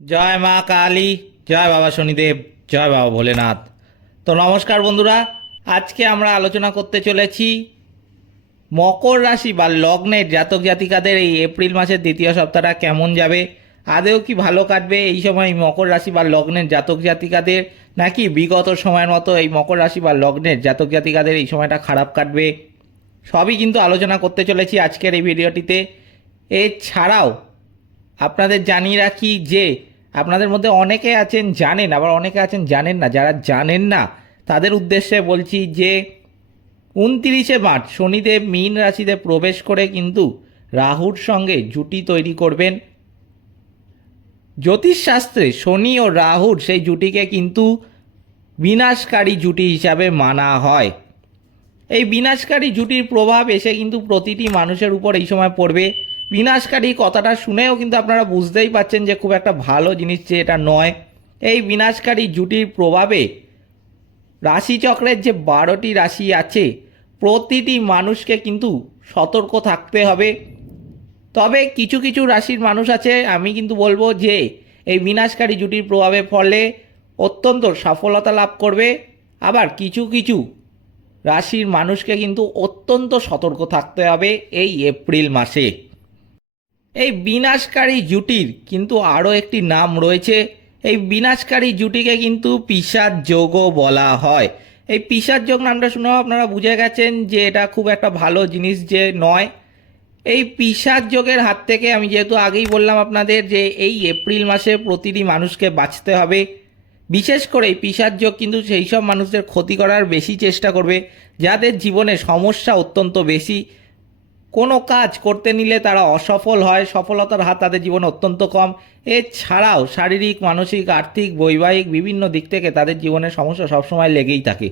জয় মা কালী, জয় বাবা শনিদেব, জয় বাবা ভোলেনাথ। তো নমস্কার বন্ধুরা, আজকে আমরা আলোচনা করতে চলেছি মকর রাশি বা লগ্নের জাতক জাতিকাদের এই এপ্রিল মাসের দ্বিতীয় সপ্তাহটা কেমন যাবে, আদেও কি ভালো কাটবে এই সময় মকর রাশি বা লগ্নের জাতক জাতিকাদের, নাকি বিগত সময়ের মতো এই মকর রাশি বা লগ্নের জাতক জাতিকাদের এই সময়টা খারাপ কাটবে? সবই কিন্তু আলোচনা করতে চলেছি আজকের এই ভিডিওটিতে। এছাড়াও আপনাদের জানিয়ে রাখি যে আপনাদের মধ্যে অনেকে আছেন, জানেন, আবার অনেকে আছেন, জানেন না। যারা জানেন না, তাদের উদ্দেশ্যে বলছি যে, উনতিরিশে মার্চ শনিদেব মীন রাশিতে প্রবেশ করে কিন্তু রাহুর সঙ্গে জুটি তৈরি করবেন। জ্যোতিষশাস্ত্রে শনি ও রাহুর সেই জুটিকে কিন্তু বিনাশকারী জুটি হিসাবে মানা হয়। এই বিনাশকারী জুটির প্রভাব এসে কিন্তু প্রতিটি মানুষের উপর এই সময় পড়বে। বিনাশকারী কথাটা শুনেও কিন্তু আপনারা বুঝতেই পাচ্ছেন যে খুব একটা ভালো জিনিস যে এটা নয়। এই বিনাশকারী জুটির প্রভাবে রাশিচক্রের যে বারোটি রাশি আছে, প্রতিটি মানুষকে কিন্তু সতর্ক থাকতে হবে। তবে কিছু কিছু রাশির মানুষ আছে, আমি কিন্তু বলব যে এই বিনাশকারী জুটির প্রভাবে ফলে অত্যন্ত সফলতা লাভ করবে। আবার কিছু কিছু রাশির মানুষকে কিন্তু অত্যন্ত সতর্ক থাকতে হবে এই এপ্রিল মাসে। এই বিনাশকারী জুটির কিন্তু আরও একটি নাম রয়েছে। এই বিনাশকারী জুটিকে কিন্তু পিসার যোগও বলা হয়। এই পিসার যোগ নামটা শুনেও আপনারা বুঝে গেছেন যে এটা খুব একটা ভালো জিনিস যে নয়। এই পিসার যোগের হাত থেকে আমি যেহেতু আগেই বললাম আপনাদের যে এই এপ্রিল মাসে প্রতিটি মানুষকে বাঁচতে হবে। বিশেষ করে এই পিসার যোগ কিন্তু সেই সব মানুষদের ক্ষতি করার বেশি চেষ্টা করবে, যাদের জীবনে সমস্যা অত্যন্ত বেশি। কোনো কাজ করতে নিলে তারা অসফল হয়, সফলতার হাত তাদের জীবনে অত্যন্ত কম। এছাড়াও শারীরিক, মানসিক, আর্থিক, বৈবাহিক বিভিন্ন দিক থেকে তাদের জীবনে সমস্যা সবসময় লেগেই থাকে।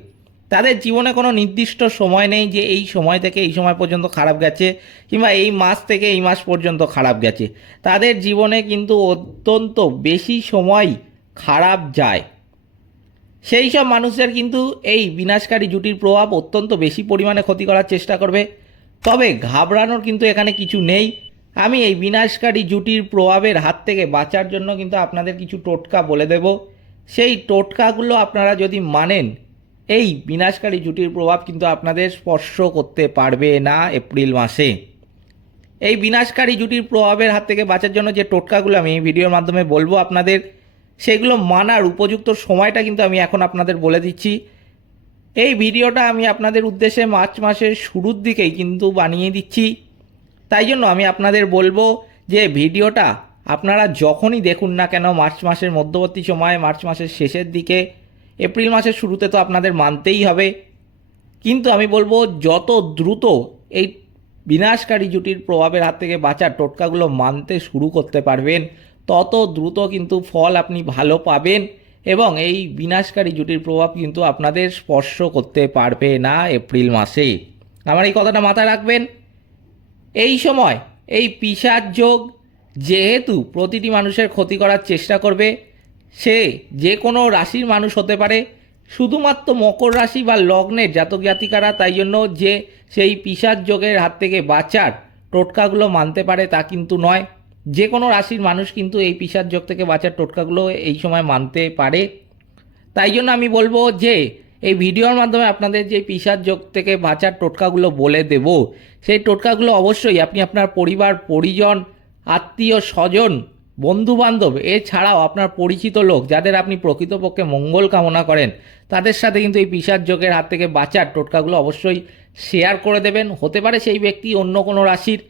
তাদের জীবনে কোনো নির্দিষ্ট সময় নেই যে এই সময় থেকে এই সময় পর্যন্ত খারাপ গেছে কিংবা এই মাস থেকে এই মাস পর্যন্ত খারাপ গেছে। তাদের জীবনে কিন্তু অত্যন্ত বেশি সময় খারাপ যায়। সেই সব মানুষের কিন্তু এই বিনাশকারী জুটির প্রভাব অত্যন্ত বেশি পরিমাণে ক্ষতি করার চেষ্টা করবে। তবে ঘাবড়ানোর কিন্তু এখানে কিছু নেই। আমি এই বিনাশকারী জুটির প্রভাবের হাত থেকে বাঁচার জন্য কিন্তু আপনাদের কিছু টোটকা বলে দেব। সেই টোটকাগুলো আপনারা যদি মানেন, এই বিনাশকারী জুটির প্রভাব কিন্তু আপনাদের স্পর্শ করতে পারবে না এপ্রিল মাসে। এই বিনাশকারী জুটির প্রভাবের হাত থেকে বাঁচার জন্য যে টোটকাগুলো আমি এই ভিডিওর মাধ্যমে বলব আপনাদের, সেগুলো মানার উপযুক্ত সময়টা কিন্তু আমি এখন আপনাদের বলে দিচ্ছি। এই ভিডিওটা আমি আপনাদের উদ্দেশ্যে মার্চ মাসের শুরুর দিকেই কিন্তু বানিয়ে দিচ্ছি। তাই জন্য আমি আপনাদের বলব যে ভিডিওটা আপনারা যখনই দেখুন না কেন মার্চ মাসের মধ্যবর্তী সময়ে, মার্চ মাসের শেষের দিকে, এপ্রিল মাসের শুরুতে তো আপনাদের মানতেই হবে। কিন্তু আমি বলব যত দ্রুত এই বিনাশকারী জুটির প্রভাবের হাত থেকে বাঁচার টোটকাগুলো মানতে শুরু করতে পারবেন, তত দ্রুত কিন্তু ফল আপনি ভালো পাবেন। এবং এই বিনাশকারী জুটির প্রভাব কিন্তু আপনাদের স্পর্শ করতে পারবে না এপ্রিল মাসে আমার এই কথাটা মাথায় রাখবেন। এই সময়, এই পিসার যোগ যেহেতু প্রতিটি মানুষের ক্ষতি করার চেষ্টা করবে, সে যে কোনো রাশির মানুষ হতে পারে। শুধুমাত্র মকর রাশি বা লগ্নের জাতক জাতিকারা তাই জন্য যে সেই পিসার যোগের হাত থেকে বাঁচার টোটকাগুলো মানতে পারে তা কিন্তু নয়। যে কোনো রাশির মানুষ কিন্তু এই পিসার যোগ থেকে বাঁচার টোটকাগুলো এই সময় মানতে পারে। তাই জন্য আমি বলব যে, এই ভিডিওর মাধ্যমে আপনাদের যে পিসার যোগ থেকে বাঁচার টোটকাগুলো বলে দেব, সেই টোটকাগুলো অবশ্যই আপনি আপনার পরিবার, পরিজন, আত্মীয়, স্বজন বন্ধু বান্ধব এছাড়াও আপনার পরিচিত লোক, যাদের আপনি প্রকৃতপক্ষে মঙ্গল কামনা করেন, তাদের সাথে কিন্তু এই পিসার যোগের হাত থেকে বাঁচার টোটকাগুলো অবশ্যই শেয়ার করে দেবেন। হতে পারে সেই ব্যক্তি অন্য কোনো রাশির,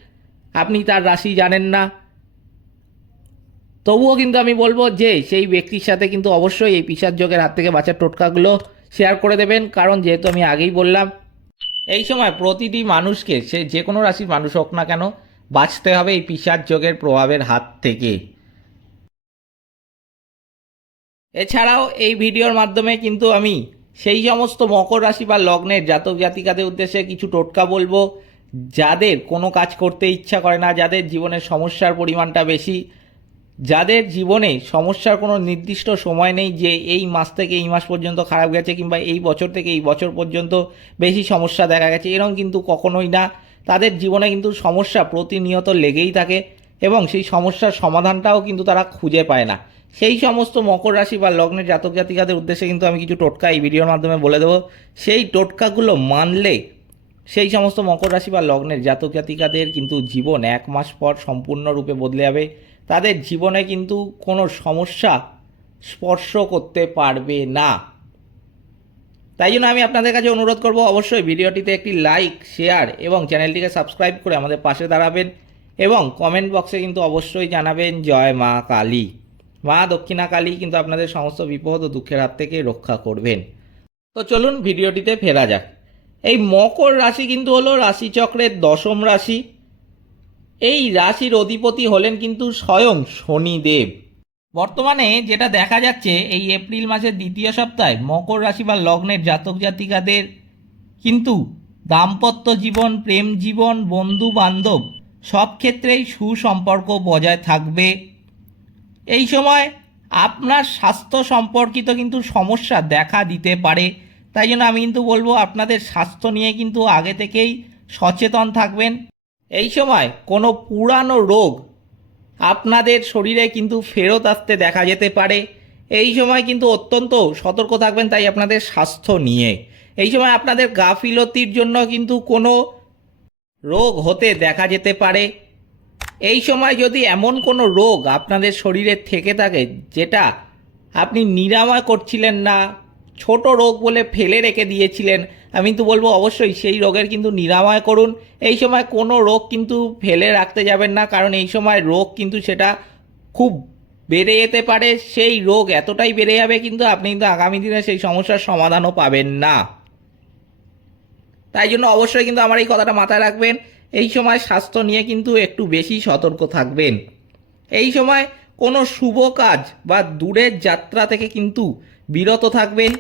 আপনি তার রাশি জানেন না। তবুও কিন্তু আমি বলব যে, সেই ব্যক্তির সাথে কিন্তু অবশ্যই এই পিসার যোগের হাত থেকে বাঁচার টোটকাগুলো শেয়ার করে দেবেন। কারণ যেহেতু আমি আগেই বললাম, এই সময় প্রতিটি মানুষকে, সে যে কোনো রাশির মানুষ হোক না কেন, বাঁচতে হবে এই পিসার যোগের প্রভাবের হাত থেকে। এছাড়াও এই ভিডিওর মাধ্যমে কিন্তু আমি সেই সমস্ত মকর রাশি বা লগ্নের জাতক জাতিকাদের উদ্দেশ্যে কিছু টোটকা বলব। যাদের কোনো কাজ করতে ইচ্ছা করে না, যাদের জীবনের সমস্যার পরিমাণটা বেশি যাদের জীবনে সমস্যার কোনো নির্দিষ্ট সময় নেই যে এই মাস থেকে এই মাস পর্যন্ত খারাপ গেছে কিংবা এই বছর থেকে এই বছর পর্যন্ত বেশি সমস্যা দেখা গেছে এরকম কিন্তু কখনোই না। তাদের জীবনে কিন্তু সমস্যা প্রতিনিয়ত লেগেই থাকে এবং সেই সমস্যার সমাধানটাও কিন্তু তারা খুঁজে পায় না। সেই সমস্ত মকর রাশি বা লগ্নের জাতক জাতিকাদের উদ্দেশ্যে কিন্তু আমি কিছু টোটকা এই ভিডিওর মাধ্যমে বলে দেবো। সেই টোটকাগুলো মানলে সেই সমস্ত মকর রাশি বা লগ্নের জাতক জাতিকাদের কিন্তু জীবন এক মাস পর সম্পূর্ণরূপে বদলে যাবে। তাদের জীবনে কিন্তু কোনো সমস্যা স্পর্শ করতে পারবে না। তাই জন্য আমি আপনাদের কাছে অনুরোধ করব, অবশ্যই ভিডিওটিতে একটি লাইক শেয়ার এবং চ্যানেলটিকে সাবস্ক্রাইব করে আমাদের পাশে দাঁড়াবেন এবং কমেন্ট বক্সে কিন্তু অবশ্যই জানাবেন, জয় মা কালী। মা দক্ষিণা কালী কিন্তু আপনাদের সমস্ত বিপদ ও দুঃখের হাত থেকে রক্ষা করবেন। তো চলুন ভিডিওটিতে ফেরা যাক। এই মকর রাশি কিন্তু হলো রাশিচক্রের দশম রাশি। এই রাশির অধিপতি হলেন কিন্তু স্বয়ং শনিদেব। বর্তমানে যেটা দেখা যাচ্ছে, এই এপ্রিল মাসের দ্বিতীয় সপ্তাহে মকর রাশি বা লগ্নের জাতক জাতিকাদের কিন্তু দাম্পত্য জীবন, প্রেম জীবন, বন্ধু বান্ধব সব ক্ষেত্রেই সুসম্পর্ক বজায় থাকবে। এই সময় আপনার স্বাস্থ্য সম্পর্কিত কিন্তু সমস্যা দেখা দিতে পারে। তাই জন্য আমি কিন্তু বলব, আপনাদের স্বাস্থ্য নিয়ে কিন্তু আগে থেকেই সচেতন থাকবেন। এই সময় কোনো পুরানো রোগ আপনাদের শরীরে কিন্তু ফেরত আসতে দেখা যেতে পারে। এই সময় কিন্তু অত্যন্ত সতর্ক থাকবেন তাই আপনাদের স্বাস্থ্য নিয়ে। এই সময় আপনাদের গাফিলতির জন্য কিন্তু কোনো রোগ হতে দেখা যেতে পারে। এই সময় যদি এমন কোনো রোগ আপনাদের শরীরে থেকে থাকে যেটা আপনি নিরাময় করছিলেন না ছোট রোগ বলে ফেলে রেখে দিয়েছিলেন। আমি তো বলব অবশ্যই সেই রোগের কিন্তু নিরাময় করুন। এই সময় কোনো রোগ কিন্তু ফেলে রাখতে যাবেন না, কারণ এই সময় রোগ কিন্তু সেটা খুব বেড়ে যেতে পারে। সেই রোগ এতটাই বেড়ে যাবে কিন্তু আপনি কিন্তু আগামী দিনে সেই সমস্যার সমাধানও পাবেন না। তাই জন্য অবশ্যই কিন্তু আমার এই কথাটা মাথায় রাখবেন। এই সময় স্বাস্থ্য নিয়ে কিন্তু একটু বেশি সতর্ক থাকবেন। এই সময় কোনো শুভ কাজ বা দূরের যাত্রা থেকে কিন্তু বিরত থাকবেন,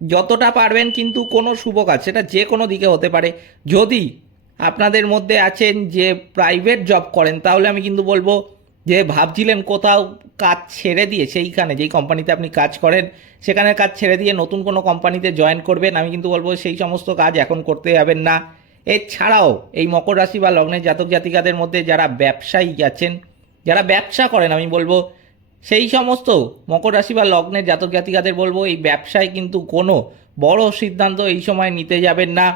যতটা পারবেন কিন্তু কোনো শুভ কাজ, সেটা যে কোনো দিকে হতে পারে। যদি আপনাদের মধ্যে আছেন যে প্রাইভেট জব করেন, তাহলে আমি কিন্তু বলব যে ভাবছিলেন কোথাও কাজ ছেড়ে দিয়ে, সেইখানে, যেই কোম্পানিতে আপনি কাজ করেন, সেখানে কাজ ছেড়ে দিয়ে নতুন কোনো কোম্পানিতে জয়েন করবেন। আমি কিন্তু বলব সেই সমস্ত কাজ এখন করতে যাবেন না। এছাড়াও এই মকর রাশি বা লগ্নের জাতক জাতিকাদের মধ্যে যারা ব্যবসায়ী আছেন, যারা ব্যবসা করেন, আমি বলব সেই সমস্ত মকর রাশি বা লগ্নের জাতক জাতিকাদের বলব, এই ব্যবসায় কিন্তু কোনো বড় সিদ্ধান্ত এই সময় নিতে যাবেন না।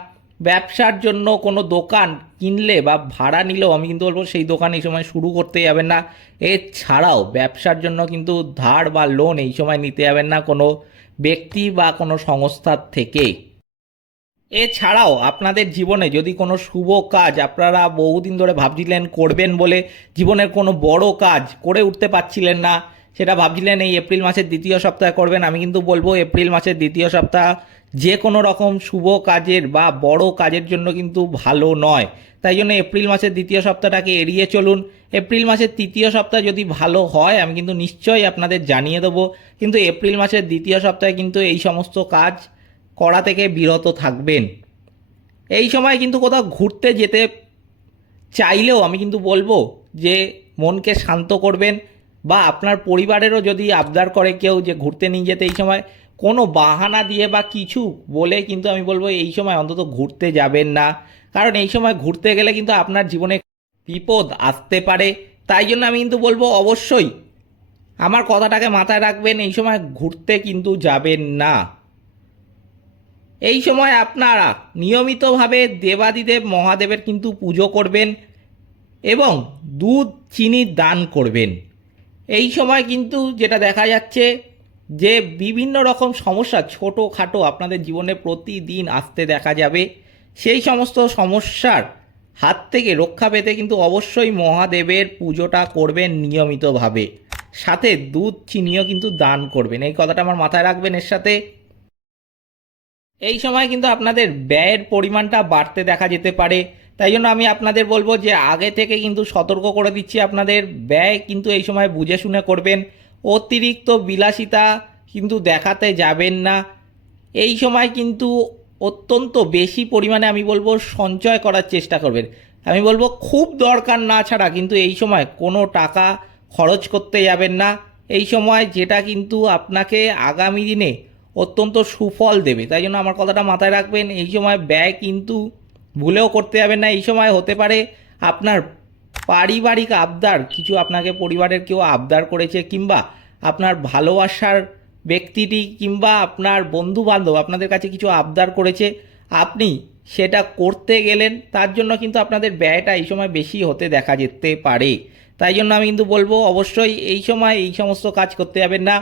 ব্যবসার জন্য কোনো দোকান কিনলে বা ভাড়া নিলেও আমি কিন্তু বলব, সেই দোকান এই সময় শুরু করতে যাবেন না। এছাড়াও ব্যবসার জন্য কিন্তু ধার বা লোন এই সময় নিতে যাবেন না কোনো ব্যক্তি বা কোনো সংস্থার থেকে। এছাড়াও আপনাদের জীবনে যদি কোনো শুভ কাজ আপনারা বহুদিন ধরে ভাবছিলেন করবেন বলে, জীবনের কোনো বড় কাজ করে উঠতে পারছিলেন না সেটা ভাবছিলেন এই এপ্রিল মাসের দ্বিতীয় সপ্তাহে করবেন আমি কিন্তু বলব, এপ্রিল মাসের দ্বিতীয় সপ্তাহ যে কোনো রকম শুভ কাজের বা বড় কাজের জন্য কিন্তু ভালো নয়। তাই জন্য এপ্রিল মাসের দ্বিতীয় সপ্তাহটাকে এড়িয়ে চলুন। এপ্রিল মাসের তৃতীয় সপ্তাহ যদি ভালো হয়, আমি কিন্তু নিশ্চয়ই আপনাদের জানিয়ে দেবো। কিন্তু এপ্রিল মাসের দ্বিতীয় সপ্তাহে কিন্তু এই সমস্ত কাজ করা থেকে বিরত থাকবেন। এই সময় কিন্তু কোথাও ঘুরতে যেতে চাইলেও আমি কিন্তু বলব যে, মনকে শান্ত করবেন। বা আপনার পরিবারেরও যদি আবদার করে কেউ যে ঘুরতে নিয়ে যেতে এই সময়, কোনো বাহানা দিয়ে বা কিছু বলে কিন্তু আমি বলব এই সময় অন্তত ঘুরতে যাবেন না। কারণ এই সময় ঘুরতে গেলে কিন্তু আপনার জীবনে বিপদ আসতে পারে। তাই জন্য আমি কিন্তু বলব অবশ্যই আমার কথাটাকে মাথায় রাখবেন, এই সময় ঘুরতে কিন্তু যাবেন না। এই সময় আপনারা নিয়মিতভাবে দেবাদিদেব মহাদেবের কিন্তু পুজো করবেন এবং দুধ, চিনি দান করবেন। এই সময় কিন্তু যেটা দেখা যাচ্ছে যে বিভিন্ন রকম সমস্যা ছোটো খাটো আপনাদের জীবনে প্রতিদিন আসতে দেখা যাবে। সেই সমস্ত সমস্যার হাত থেকে রক্ষা পেতে কিন্তু অবশ্যই মহাদেবের পুজোটা করবেন নিয়মিতভাবে। সাথে দুধ, চিনিও কিন্তু দান করবেন। এই কথাটা আমার মাথায় রাখবেন এর সাথে। এই সময় কিন্তু আপনাদের ব্যয়ের পরিমাণটা বাড়তে দেখা যেতে পারে। তাই জন্য আমি আপনাদের বলব যে আগে থেকে কিন্তু সতর্ক করে দিচ্ছি আপনাদের। ব্যয় কিন্তু এই সময় বুঝে শুনে করবেন। অতিরিক্ত বিলাসিতা কিন্তু দেখাতে যাবেন না। এই সময় কিন্তু অত্যন্ত বেশি পরিমাণে আমি বলব সঞ্চয় করার চেষ্টা করবেন। আমি বলব খুব দরকার না ছাড়া কিন্তু এই সময় কোনো টাকা খরচ করতে যাবেন না। এই সময় যেটা কিন্তু আপনাকে আগামী দিনে অত্যন্ত সুফল দেবে। তাই জন্য আমার কথাটা মাথায় রাখবেন, এই সময় ব্যয় কিন্তু ভুলেও করতে যাবেন না। এই সময় হতে পারে আপনার পারিবারিক আবদার, কিছু আপনাকে পরিবারের কেউ আবদার করেছে কিংবা আপনার ভালোবাসার ব্যক্তিটি কিংবা আপনার বন্ধু বান্ধব আপনাদের কাছে কিছু আবদার করেছে, আপনি সেটা করতে গেলেন, তার জন্য কিন্তু আপনাদের ব্যয়টা এই সময় বেশি হতে দেখা যেতে পারে। তাই জন্য আমি কিন্তু বলব, অবশ্যই এই সময় এই সমস্ত কাজ করতে যাবেন না।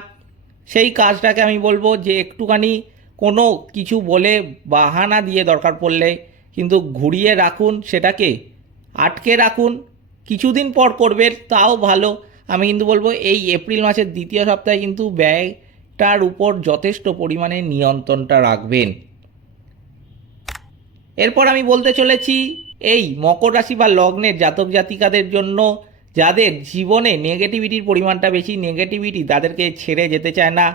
সেই কাজটাকে আমি বলব যে একটুখানি কোনো কিছু বলে বাহানা দিয়ে দরকার পড়লে কিন্তু ঘুরিয়ে রাখুন সেটাকে, আটকে রাখুন, কিছুদিন পর করবেন, তাও ভালো। আমি কিন্তু বলব, এই এপ্রিল মাসের দ্বিতীয় সপ্তাহে কিন্তু ব্যয়টার উপর যথেষ্ট পরিমাণে নিয়ন্ত্রণটা রাখবেন। এরপর আমি বলতে চলেছি, এই মকর রাশি বা লগ্নের জাতক জাতিকাদের জন্য যাদের জীবনে নেগেটিভিটির পরিমাণটা বেশি নেগেটিভিটি তাদেরকে ছেড়ে যেতে চায় না।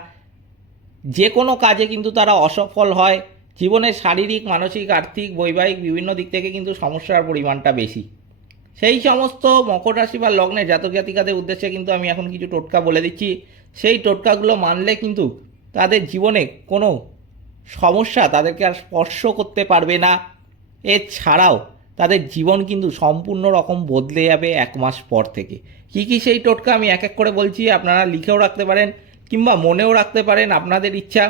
যে কোনো কাজে কিন্তু তারা অসফল হয়। জীবনের শারীরিক, মানসিক, আর্থিক, বৈবাহিক বিভিন্ন দিক থেকে কিন্তু সমস্যার পরিমাণটা বেশি। সেই সমস্ত মকর রাশি বা লগ্নের জাতক জাতিকাদের উদ্দেশ্যে কিন্তু আমি এখন কিছু টোটকা বলে দিচ্ছি। সেই টোটকাগুলো মানলে কিন্তু তাদের জীবনে কোনো সমস্যা তাদেরকে আর স্পর্শ করতে পারবে না। এছাড়াও তাদের জীবন কিন্তু সম্পূর্ণ রকম বদলে যাবে এক মাস পর থেকে। কী কী সেই টোটকা আমি এক এক করে বলছি, আপনারা লিখেও রাখতে পারেন কিংবা মনেও রাখতে পারেন আপনাদের ইচ্ছা।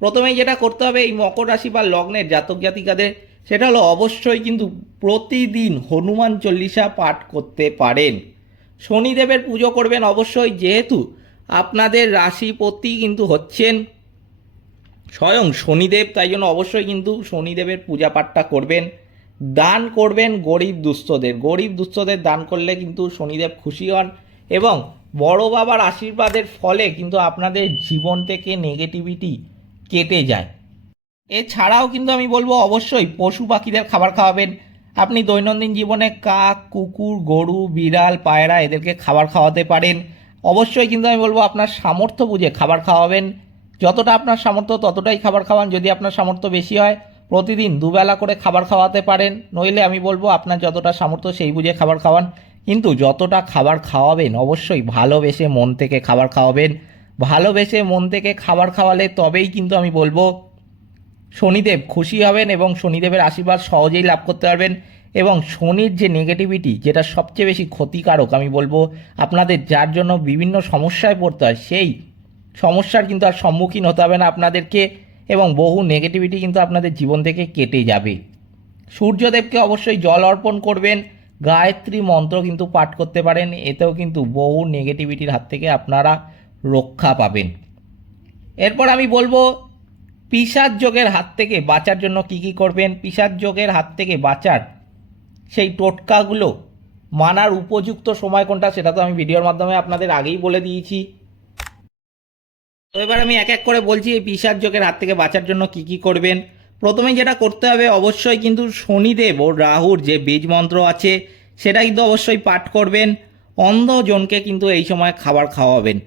প্রথমেই যেটা করতে হবে এই মকর রাশি বা লগ্নের জাতক জাতিকাদের, সেটা হলো অবশ্যই কিন্তু প্রতিদিন হনুমান চল্লিশা পাঠ করতে পারেন। শনিদেবের পুজো করবেন অবশ্যই, যেহেতু আপনাদের রাশিপতি কিন্তু হচ্ছেন স্বয়ং শনিদেব, তাই জন্য অবশ্যই কিন্তু শনিদেবের পূজা পাঠটা করবেন। দান করবেন গরিব দুস্থদের গরিব দুস্থদের দান করলে কিন্তু শনিদেব খুশি হন এবং বড় বাবার আশীর্বাদের ফলে কিন্তু আপনাদের জীবন থেকে নেগেটিভিটি কেটে যায়। এছাড়াও কিন্তু আমি বলব, অবশ্যই পশু পাখিদের খাবার খাওয়াবেন। আপনি দৈনন্দিন জীবনে কাক, কুকুর, গরু, বিড়াল, পায়রা এদেরকে খাবার খাওয়াতে পারেন। অবশ্যই কিন্তু আমি বলব, আপনার সামর্থ্য বুঝে খাবার খাওয়াবেন। যতটা আপনার সামর্থ্য, ততটাই খাবার খাওয়ান। যদি আপনার সামর্থ্য বেশি হয়, প্রতিদিন দুবেলা করে খাবার খাওয়াতে পারেন। নইলে আমি বলব, আপনার যতটা সামর্থ্য সেই বুঝে খাবার খাওয়ান। কিন্তু যতটা খাবার খাওয়াবেন, অবশ্যই ভালোবেসে মন থেকে খাবার খাওয়াবেন। ভালোবেসে মন থেকে খাবার খাওয়ালে তবেই কিন্তু আমি বলব, শনিদেব খুশি হবেন এবং শনিদেবের আশীর্বাদ সহজেই লাভ করতে পারবেন এবং শনির যে নেগেটিভিটি যেটা সবচেয়ে বেশি ক্ষতিকারক আমি বলব, আপনাদের যার জন্য বিভিন্ন সমস্যায় পড়তে হয়, সেই সমস্যার কিন্তু আর সম্মুখীন হতে হবে না আপনাদেরকে এবং বহু নেগেটিভিটি কিন্তু আপনাদের জীবন থেকে কেটে যাবে। সূর্যদেবকে অবশ্যই জল অর্পণ করবেন, গায়ত্রী মন্ত্র কিন্তু পাঠ করতে পারেন, এতেও কিন্তু বহু নেগেটিভিটির হাত থেকে আপনারা রক্ষা পাবেন। এরপর আমি বলব পিসার যোগের হাত থেকে বাঁচার জন্য কি কি করবেন? পিসার যোগের হাত থেকে বাঁচার সেই টোটকাগুলো মানার উপযুক্ত সময় কোনটা সেটা তো আমি ভিডিওর মাধ্যমে আপনাদের আগেই বলে দিয়েছি। তো এবার আমি এক এক করে বলছি, এই পিসার যোগের হাত থেকে বাঁচার জন্য কি কি করবেন? প্রথমে যেটা করতে হবে, অবশ্যই কিন্তু শনিদেব ও রাহুর যে বীজ মন্ত্র আছে সেটা কিন্তু অবশ্যই পাঠ করবেন। অন্ধজনকে কিন্তু এই সময় খাবার খাওয়াবেন।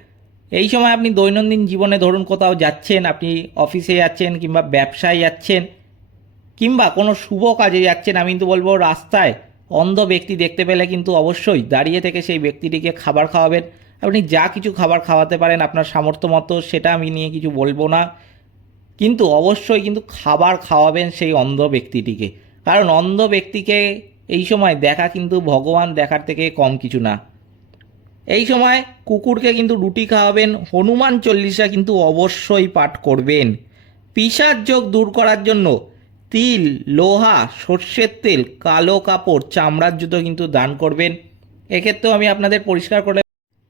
এই সময় আপনি দৈনন্দিন জীবনে ধরুন কোথাও যাচ্ছেন, আপনি অফিসে যাচ্ছেন কিংবা ব্যবসায় যাচ্ছেন কিংবা কোনো শুভ কাজে যাচ্ছেন, আমি কিন্তু বলব রাস্তায় অন্ধ ব্যক্তি দেখতে পেলে কিন্তু অবশ্যই দাঁড়িয়ে থেকে সেই ব্যক্তিটিকে খাবার খাওয়াবেন। আপনি যা কিছু খাবার খাওয়াতে পারেন আপনার সামর্থ্য মতো, সেটা আমি নিয়ে কিছু বলব না। কিন্তু অবশ্যই কিন্তু খাবার খাওয়াবেন সেই অন্ধ ব্যক্তিটিকে। কারণ অন্ধ ব্যক্তিকে এই সময় দেখা কিন্তু ভগবান দেখার থেকে কম কিছু না। এই সময় কুকুরকে কিন্তু রুটি খাওয়াবেন, হনুমান চল্লিশা কিন্তু অবশ্যই পাঠ করবেন। পিসার যোগ দূর করার জন্য তিল, লোহা, সর্ষের তেল, কালো কাপড়, চামড়ার জুতো কিন্তু দান করবেন। এক্ষেত্রেও আমি আপনাদের পরিষ্কার করে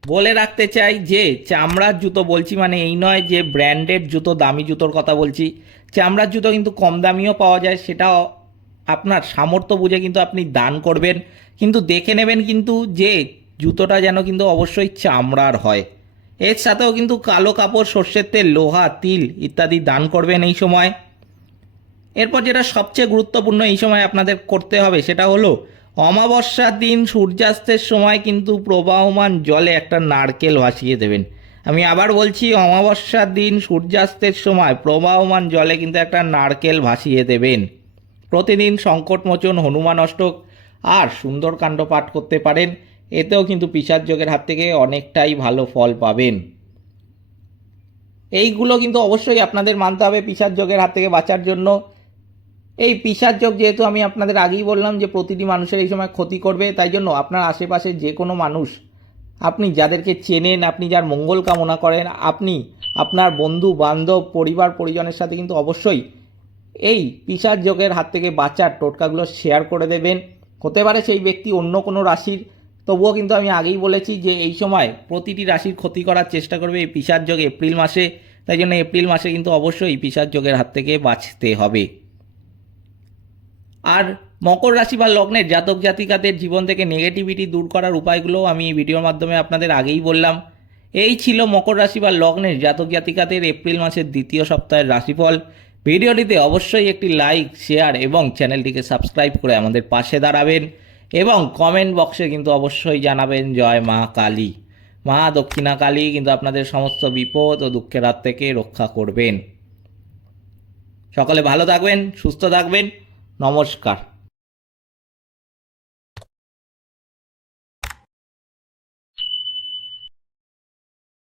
বলে রাখতে চাই যে, চামড়ার জুতো বলছি মানে এই নয় যে, ব্র্যান্ডেড জুতো, দামি জুতোর কথা বলছি। চামড়ার জুতো কিন্তু কম দামিও পাওয়া যায়, সেটাও আপনার সামর্থ্য বুঝে কিন্তু আপনি দান করবেন। কিন্তু দেখে নেবেন কিন্তু যে জুতোটা যেন কিন্তু অবশ্যই চামড়ার হয়। এর সাথেও কিন্তু কালো কাপড়, সর্ষের তেল, লোহা, তিল ইত্যাদি দান করবেন এই সময়। এরপর যেটা সবচেয়ে গুরুত্বপূর্ণ এই সময় আপনাদের করতে হবে সেটা হলো, অমাবস্যার দিন সূর্যাস্তের সময় কিন্তু প্রবাহমান জলে একটা নারকেল ভাসিয়ে দেবেন। আমি আবার বলছি, অমাবস্যার দিন সূর্যাস্তের সময় প্রবাহমান জলে কিন্তু একটা নারকেল ভাসিয়ে দেবেন। প্রতিদিন সংকটমোচন, হনুমান অষ্টক আর সুন্দরকাণ্ড পাঠ করতে পারেন। এতেও কিন্তু পিসার যোগের হাত থেকে অনেকটাই ভালো ফল পাবেন। এইগুলো কিন্তু অবশ্যই আপনাদের মানতে হবে পিসার যোগের হাত থেকে বাঁচার জন্য। এই পিসার যোগ যেহেতু আমি আপনাদের আগেই বললাম যে প্রতিটি মানুষের এই সময় ক্ষতি করবে, তাই জন্য আপনার আশেপাশে যে কোনো মানুষ, আপনি যাদেরকে চেনেন, আপনি যার মঙ্গল কামনা করেন, আপনি আপনার বন্ধু, বান্ধব, পরিবার, পরিজনের সাথে কিন্তু অবশ্যই এই পিসার যোগের হাত থেকে বাঁচার টোটকাগুলো শেয়ার করে দেবেন। হতে পারে সেই ব্যক্তি অন্য কোনো রাশির তবুও কিন্তু আমি আগেই বলেছি যে এই সময় প্রতিটি রাশির ক্ষতি করার চেষ্টা করবে এই পিসার যোগ এপ্রিল মাসে। তাই জন্য এপ্রিল মাসে কিন্তু অবশ্যই পিসার যোগের হাত থেকে বাঁচতে হবে। আর মকর রাশি বা লগ্নের জাতক জাতিকাদের জীবন থেকে নেগেটিভিটি দূর করার উপায়গুলো আমি ভিডিওর মাধ্যমে আপনাদের আগেই বললাম। এই ছিল মকর রাশি বা লগ্নের জাতক জাতিকাদের এপ্রিল মাসের দ্বিতীয় সপ্তাহের রাশিফল। ভিডিওটিতে অবশ্যই একটি লাইক, শেয়ার এবং চ্যানেলটিকে সাবস্ক্রাইব করে আমাদের পাশে দাঁড়াবেন। এবং কমেন্ট বক্সে কিন্তু অবশ্যই জানাবেন, জয় মা কালী। মা দক্ষিণা কালী কিন্তু আপনাদের সমস্ত বিপদ ও দুঃখের হাত থেকে রক্ষা করবেন। সকলে ভালো থাকবেন, সুস্থ থাকবেন, নমস্কার।